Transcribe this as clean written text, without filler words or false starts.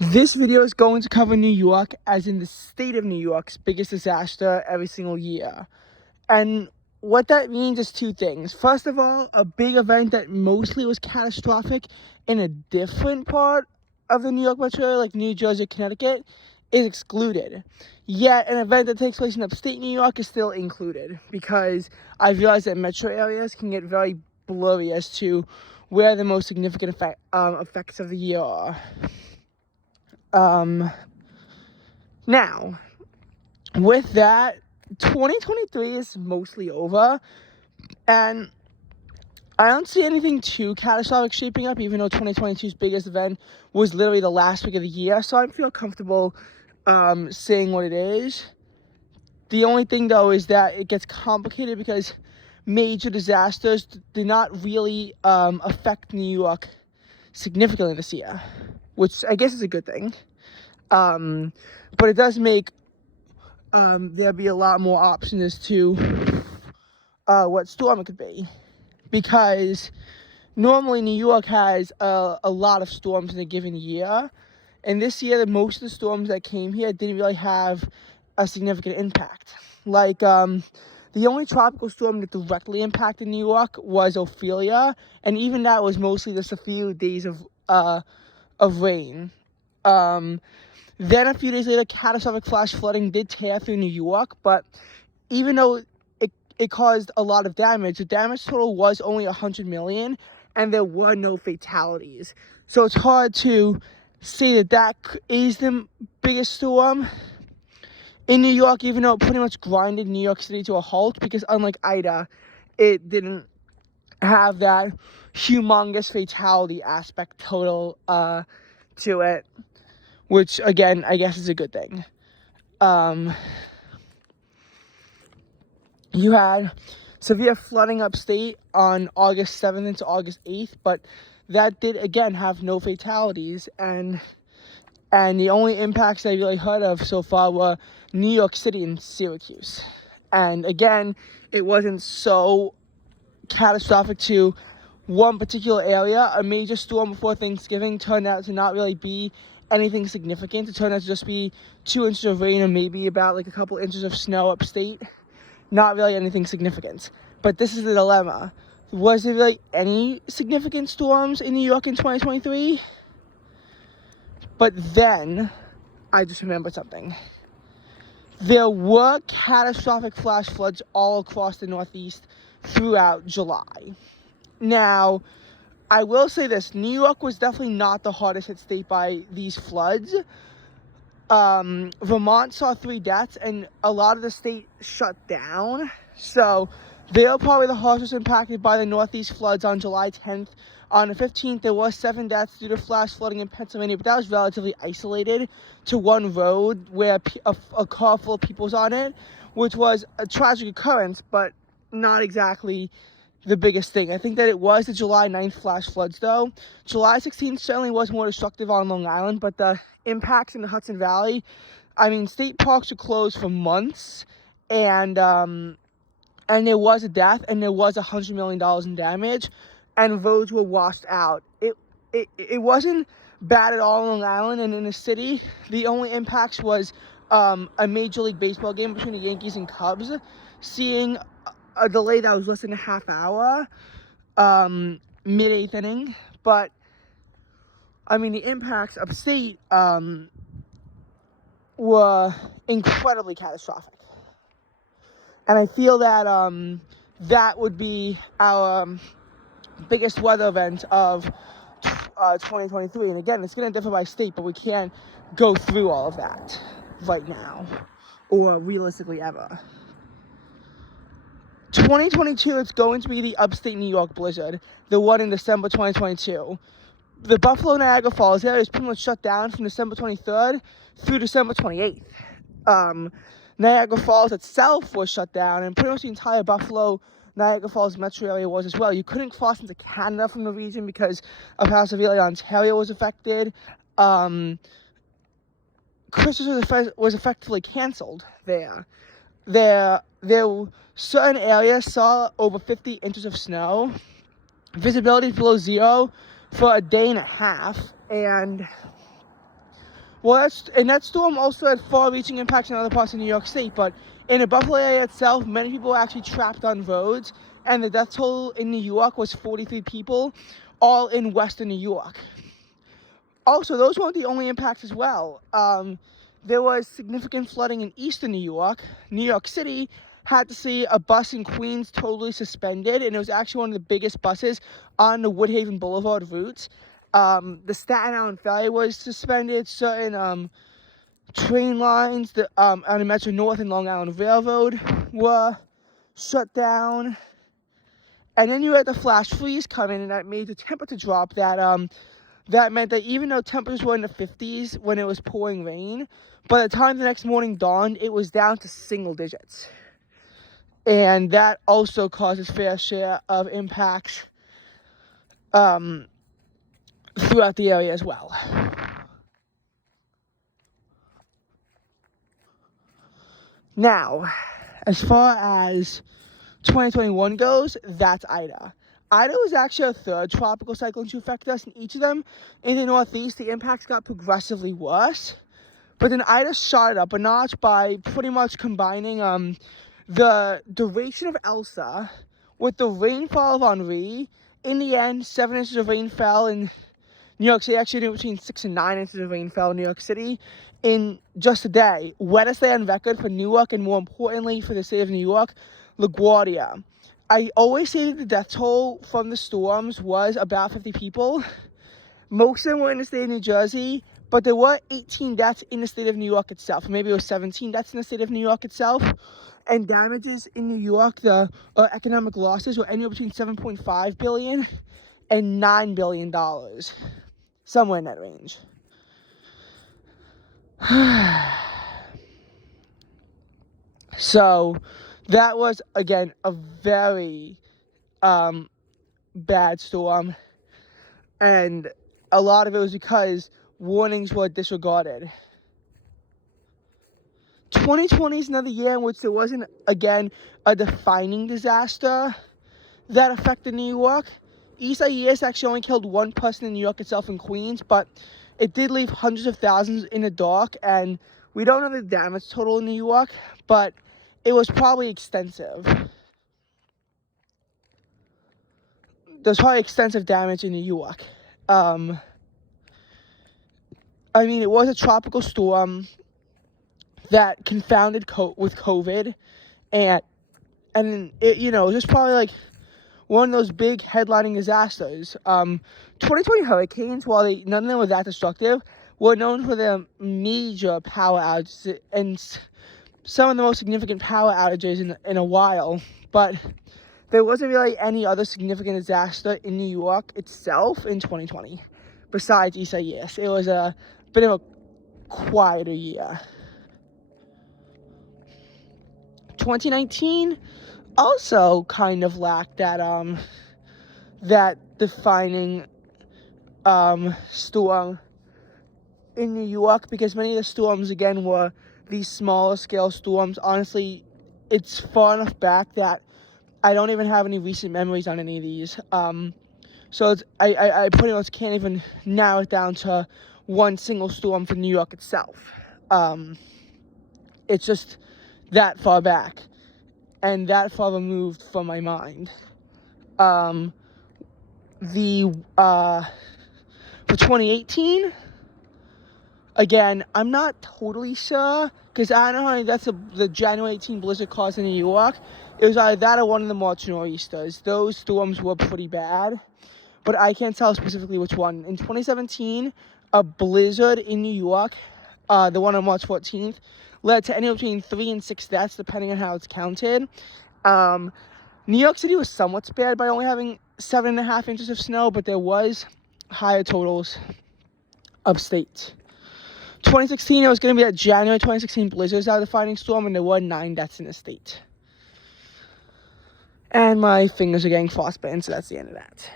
This video is going to cover New York, as in the state of New York's biggest disaster every single year. And what that means is two things. First of all, a big event that mostly was catastrophic in a different part of the New York metro area, like New Jersey, Connecticut, is excluded. Yet an event that takes place in upstate New York is still included, because I realize that metro areas can get very blurry as to where the most significant effects of the year are. Now, with that, 2023 is mostly over, and I don't see anything too catastrophic shaping up, even though 2022's biggest event was literally the last week of the year, so I feel comfortable saying what it is. The only thing, though, is that it gets complicated because major disasters did not really affect New York significantly this year, which I guess is a good thing. But it does make there'll be a lot more options as to what storm it could be, because normally New York has a lot of storms in a given year, and this year most of the storms that came here didn't really have a significant impact. Like the only tropical storm that directly impacted New York was Ophelia, and even that was mostly just a few days of rain. Then a few days later, catastrophic flash flooding did tear through New York, but even though it caused a lot of damage, the damage total was only 100 million, and there were no fatalities. So it's hard to say that is the biggest storm in New York, even though it pretty much grinded New York City to a halt, because unlike Ida, it didn't have that humongous fatality aspect total to it, which again I guess is a good thing. You had severe flooding upstate on August 7th into August 8th, but that did again have no fatalities, and the only impacts I really heard of so far were New York City and Syracuse. And again, it wasn't so catastrophic to one particular area. A major storm before Thanksgiving turned out to not really be anything significant. It turned out to just be 2 inches of rain and maybe about like a couple inches of snow upstate. Not really anything significant. But this is the dilemma. Was there really any significant storms in New York in 2023? But then I just remembered something. There were catastrophic flash floods all across the Northeast throughout July. Now, I will say this, New York was definitely not the hardest hit state by these floods. Vermont saw 3 deaths, and a lot of the state shut down. So they're probably the hardest impacted by the Northeast floods on July 10th. On the 15th, there was 7 deaths due to flash flooding in Pennsylvania, but that was relatively isolated to one road where a car full of people was on it, which was a tragic occurrence, but not exactly the biggest thing. I think that it was the July 9th flash floods, though. July 16th certainly was more destructive on Long Island, but the impacts in the Hudson Valley, I mean, state parks were closed for months, and there was a death, and there was $100 million in damage, and roads were washed out. It wasn't bad at all on Long Island, and in the city, the only impacts was a Major League Baseball game between the Yankees and Cubs, seeing a delay that was less than a half hour, mid-8th inning. But I mean, the impacts upstate were incredibly catastrophic, and I feel that that would be our biggest weather event of 2023. And again, it's going to differ by state, but we can't go through all of that right now, or realistically ever. 2022, it's going to be the upstate New York blizzard, the one in December 2022. The Buffalo Niagara Falls area is pretty much shut down from December 23rd through December 28th. Niagara Falls itself was shut down, and pretty much the entire Buffalo Niagara Falls metro area was as well. You couldn't cross into Canada from the region because of how severely Ontario was affected. Christmas was effectively canceled there. There certain areas saw over 50 inches of snow, visibility below zero for a day and a half, and Well, that storm also had far-reaching impacts in other parts of New York State, but in the Buffalo area itself, many people were actually trapped on roads, and the death toll in New York was 43 people, all in western New York. Also, those weren't the only impacts as well. There was significant flooding in eastern New York. New York City had to see a bus in Queens totally suspended, and it was actually one of the biggest buses on the Woodhaven Boulevard route. The Staten Island Ferry was suspended. Certain train lines on the Metro North and Long Island Railroad were shut down. And then you had the flash freeze come in, and that made the temperature drop. That meant that even though temperatures were in the 50s when it was pouring rain, by the time the next morning dawned, it was down to single digits. And that also caused its fair share of impacts throughout the area as well. Now, as far as 2021 goes, that's Ida. Ida was actually a third tropical cyclone to affect us, and each of them in the Northeast, the impacts got progressively worse. But then Ida shot it up a notch by pretty much combining the duration of Elsa with the rainfall of Henri. In the end, 7 inches of rain fell in New York City. Actually, between 6 and 9 inches of rain fell in New York City in just a day. Wettest day on record for Newark, and more importantly for the state of New York, LaGuardia. I always say that the death toll from the storms was about 50 people. Most of them were in the state of New Jersey, but there were 18 deaths in the state of New York itself. Maybe it was 17 deaths in the state of New York itself. And damages in New York, the economic losses were anywhere between $7.5 billion and $9 billion. Somewhere in that range. So that was, again, a very bad storm. And a lot of it was because warnings were disregarded. 2020 is another year in which there wasn't, again, a defining disaster that affected New York. Isaias actually only killed one person in New York itself in Queens, but it did leave hundreds of thousands in the dark, and we don't know the damage total in New York, but it was probably extensive. There's probably extensive damage in New York. I mean, it was a tropical storm that confounded with COVID, and it, just probably like one of those big headlining disasters. 2020 hurricanes, while none of them were that destructive, were known for their major power outages, and some of the most significant power outages in a while. But there wasn't really any other significant disaster in New York itself in 2020 besides Isaias. It was a bit of a quieter year. 2019 also kind of lacked that defining storm in New York, because many of the storms, again, were these smaller scale storms. Honestly, it's far enough back that I don't even have any recent memories on any of these. So I pretty much can't even narrow it down to one single storm for New York itself. It's just that far back and that far removed from my mind. For 2018, again, I'm not totally sure, because I don't know how that's the January 18 blizzard caused in New York. It was either that or one of the March nor'easters. Those storms were pretty bad, but I can't tell specifically which one. In 2017, a blizzard in New York, the one on March 14th, led to anywhere between 3 and 6 deaths, depending on how it's counted. New York City was somewhat spared by only having 7.5 inches of snow, but there was higher totals upstate. 2016, it was going to be that January 2016 blizzards out of the defining storm, and there were 9 deaths in the state. And my fingers are getting frostbitten, so that's the end of that.